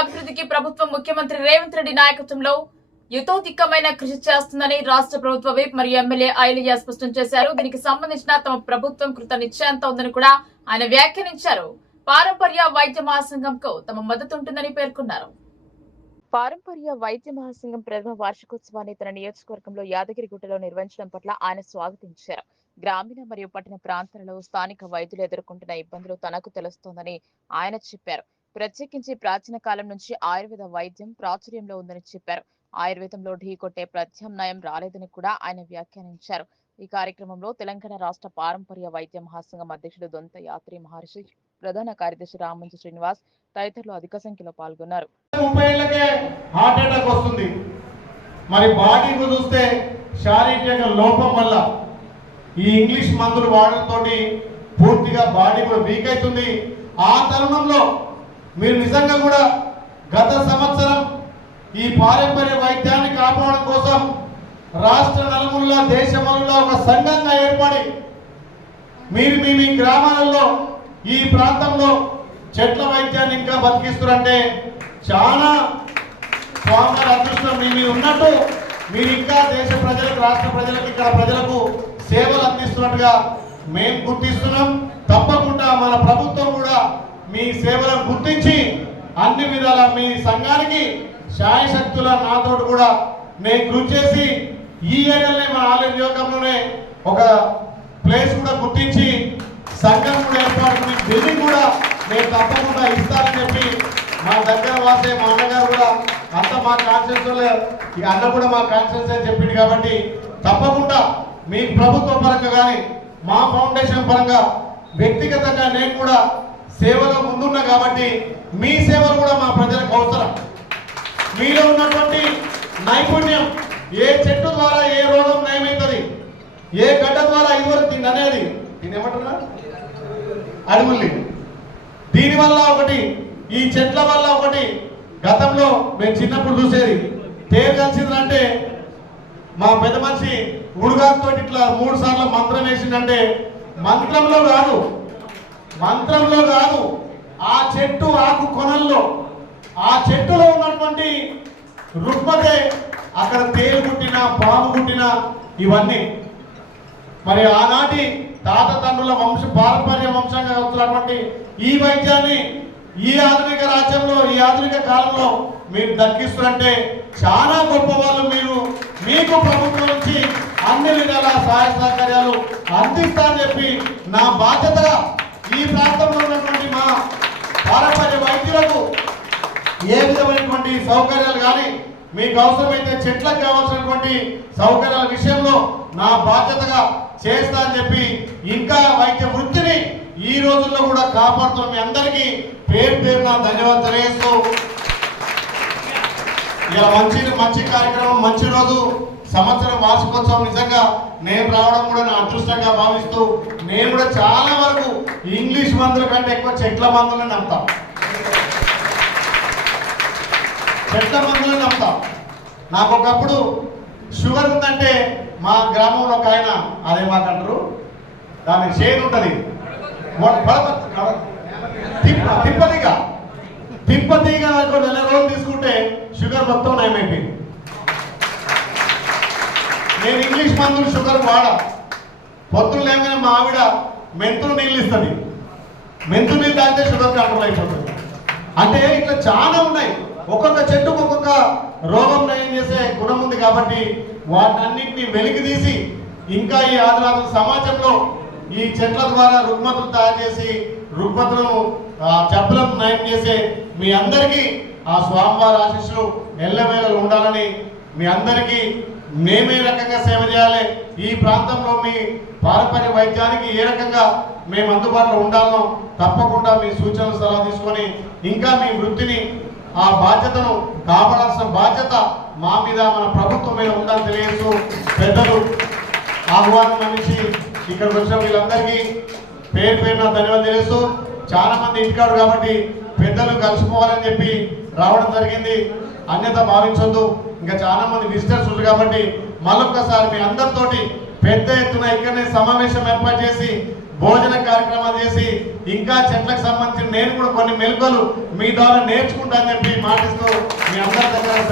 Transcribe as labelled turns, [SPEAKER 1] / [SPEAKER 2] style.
[SPEAKER 1] అభివృద్ధికి ప్రభుత్వం ముఖ్యమంత్రి రేవంత్ రెడ్డి నాయకత్వంలో యుతోధికమైన కృషి చేస్తుందని రాష్ట్ర ప్రభుత్వ వైపు మరియు ఎమ్మెల్యే ఐలియా స్పష్టం చేశారు. దీనికి సంబంధించిన తమ ప్రభుత్వం కృత నిశ్చయంత ఉందని కూడా ఆయన వ్యాఖ్యానించారు. పారంపర్య వైద్య మహాసంఘంకు తమ మద్దతు ఉంటుందని పేర్కొన్నారు. పారంపర్య వైద్య మహాసంఘం ప్రథమ వార్షికోత్సవాన్ని తన నియోజకవర్గంలో యాదగిరిగుట్టలో నిర్వహించడం పట్ల ఆయన స్వాగతించారు. గ్రామీణ మరియు పట్టణ ప్రాంతాలలో స్థానిక వైద్యులు ఎదుర్కొంటున్న ఇబ్బందులు తనకు తెలుస్తోందని ఆయన చెప్పారు. ప్రత్యేకించి ప్రాచీన కాలం నుంచి ఆయుర్వేద వైద్యం ప్రాచుర్యంలో ఉందని చెప్పారు. ఆయుర్వేదంలో ఢీకొట్టే ప్రత్యామ్నాయం రాలేదని కూడా ఆయన వ్యాఖ్యానించారు. ఈ కార్యక్రమంలో తెలంగాణ రాష్ట్ర పారంపర్య వైద్య మహాసంఘం అధ్యక్షుడు దొంత యాత్రి మహర్షి ప్రధాన కార్యదర్శి రామంజు శ్రీనివాస్ తదితరులు అధిక సంఖ్యలో పాల్గొన్నారు.
[SPEAKER 2] హార్ట్ అటాక్ వస్తుంది. మరి బాడీకు చూస్తే శారీరక లోపం వల్ల ఈ ఇంగ్లీష్ మందులు వాడడంతోటి పూర్తిగా బాడీ కూడా వీక్ అవుతుంది. ఆ తరుణంలో మీరు నిజంగా కూడా గత సంవత్సరం ఈ పారంపర్య వైద్యాన్ని కాపాడడం కోసం రాష్ట్ర నలుమూల దేశములలో ఒక సంఘంగా ఏర్పడి మీరు మీ మీ గ్రామాలలో ఈ ప్రాంతంలో చెట్ల వైద్యాన్ని ఇంకా బతికిస్తారంటే చాలా స్వామివారి అదృష్టం మీ మీద ఉన్నట్టు మీరు ఇంకా దేశ ప్రజలకు రాష్ట్ర ప్రజలకు ఇక్కడ ప్రజలకు సేవలు అందిస్తున్నట్టుగా మేము గుర్తిస్తున్నాం. తప్పకుండా మన ప్రభుత్వం కూడా మీ సేవలను గుర్తించి అన్ని విధాల మీ సంఘానికి శాయశక్తుల నాతోటి కూడా నేను కృషి చేసి ఈ ఏరియాలోనే మన ఆలయ నియోజకంలోనే ఒక ప్లేస్ కూడా గుర్తించి సంఘం కూడా ఏర్పాటు బిల్డింగ్ కూడా నేను తప్పకుండా ఇస్తానని చెప్పి మా దగ్గర వాసే మా అన్నగారు కూడా అంత మా కాన్షియన్స్ ఈ అన్న కూడా మా కాన్షియన్స్ అని చెప్పింది కాబట్టి తప్పకుండా మీ ప్రభుత్వ పరంగా కానీ మా ఫౌండేషన్ పరంగా వ్యక్తిగతంగా నేను కూడా సేవలో ముందున్నా కాబట్టి మీ సేవలు కూడా మా ప్రజలకు అవసరం. మీలో ఉన్నటువంటి నైపుణ్యం ఏ చెట్టు ద్వారా ఏ రోగం నయమవుతుంది ఏ గడ్డ ద్వారా ఇవ్వరు దీన్ని అనేది దీన్ని ఏమంటున్నా? అడుగుల్ని. దీనివల్ల ఒకటి ఈ చెట్ల వల్ల ఒకటి గతంలో మేము చిన్నప్పుడు చూసేది తేరు కలిసిందంటే మా పెద్ద మనిషి ఉడుగాతో ఇట్లా మూడు సార్లు మంత్రం వేసిందంటే మంత్రంలో కాదు మంత్రంలో కాదు ఆ చెట్టు ఆకు కొనల్లో. ఆ చెట్టులో ఉన్నటువంటి రుగ్మతే అక్కడ తేలు కుట్టిన పాము కుట్టిన ఇవన్నీ. మరి ఆనాటి తాత తండ్రుల వంశ పారంపర్య వంశంగా వస్తున్నటువంటి ఈ వైద్యాన్ని ఈ ఆధునిక రాజ్యంలో ఈ ఆధునిక కాలంలో మీరు దక్కిస్తున్నంటే చాలా గొప్ప వాళ్ళు మీరు. మీకు ప్రభుత్వం నుంచి అన్ని విధాల సహాయ సహకార్యాలు అందిస్తానని చెప్పి నా బాధ్యతగా ఈ ప్రాంతంలో ఉన్నటువంటి మా పారంపర్య వైద్యులకు ఏ విధమైనటువంటి సౌకర్యాలు కానీ మీకు అవసరమైతే చెట్లకు కావాల్సినటువంటి సౌకర్యాల విషయంలో నా బాధ్యతగా చేస్తా అని చెప్పి ఇంకా వైద్య వృత్తిని ఈ రోజుల్లో కూడా కాపాడుతున్న మీ అందరికీ పేరు పేరు నా ధన్యవాదాలు తెలియజేస్తూ ఇలా మంచి మంచి కార్యక్రమం మంచి రోజు సంవత్సరం వార్షికోత్సవం నిజంగా నేను రావడం కూడా నా అదృష్టంగా భావిస్తూ నేను కూడా చాలా వరకు ఇంగ్లీష్ మందుల కంటే ఎక్కువ చెట్ల మందులను నమ్ముతాం. చెట్ల మందులను నమ్ముతాం. నాకు ఒకప్పుడు షుగర్ ఉందంటే మా గ్రామంలో ఒక ఆయన అదే మాకంటారు దాని చేను ఉంటుంది. మొ- పడవ- ఒక నెల రోజులు తీసుకుంటే షుగర్ మొత్తం నయమైపోయింది. నేను ఇంగ్లీష్ మందులు షుగర్ వాడ. పొద్దున్న లేకపోయినా మా ఆవిడ మెంతులు నీళ్ళు ఇస్తుంది. మెంతులు నీళ్ళు తాగితే షుగర్ కంట్రోల్ అయిపోతుంది. అంటే ఇట్లా చాలా ఉన్నాయి. ఒక్కొక్క చెట్టుకు ఒక్కొక్క రోగం నయం చేసే గుణం ఉంది కాబట్టి వాటన్నింటినీ వెలికి తీసి ఇంకా ఈ ఆదివారం సమాజంలో ఈ చెట్ల ద్వారా రుగ్మతులు తయారు చేసి రుగ్మతులను ఆ, జబ్బులను నయం చేసే మీ అందరికీ ఆ స్వామివారి ఆశీస్సులు ఎల్లవేళలు ఉండాలని మీ అందరికీ మేమే రకంగా సేవ చేయాలి. ఈ ప్రాంతంలో మీ పారంపర్య వైద్యానికి ఏ రకంగా మేము అందుబాటులో ఉండాలో తప్పకుండా మీ సూచనలు సలహా తీసుకొని ఇంకా మీ వృత్తిని ఆ బాధ్యతను కాపాడాల్సిన బాధ్యత మా మీద మన ప్రభుత్వం మీద ఉందని తెలియజేస్తూ పెద్దలు ఆహ్వానం అందించి ఇక్కడికి వచ్చిన వీళ్ళందరికీ పేరు పేరున ధన్యవాదాలు తెలియజేస్తూ చాలా మంది ఇంటికాడు కాబట్టి పెద్దలు కలిసిపోవాలని చెప్పి రావడం జరిగింది. అన్యత భావించొద్దు. ఇంకా చాలా మంది విజిటర్స్ ఉంటారు కాబట్టి మళ్ళొక్కసారి మీ అందరితోటి పెద్ద ఎత్తున ఇక్కడనే సమావేశం ఏర్పాటు చేసి భోజన కార్యక్రమాలు చేసి ఇంకా చెట్లకు సంబంధించి నేను కూడా కొన్ని మెలుకలు మీ ద్వారా నేర్చుకుంటానని చెప్పి మాటిస్తూ మీ అందరి దగ్గర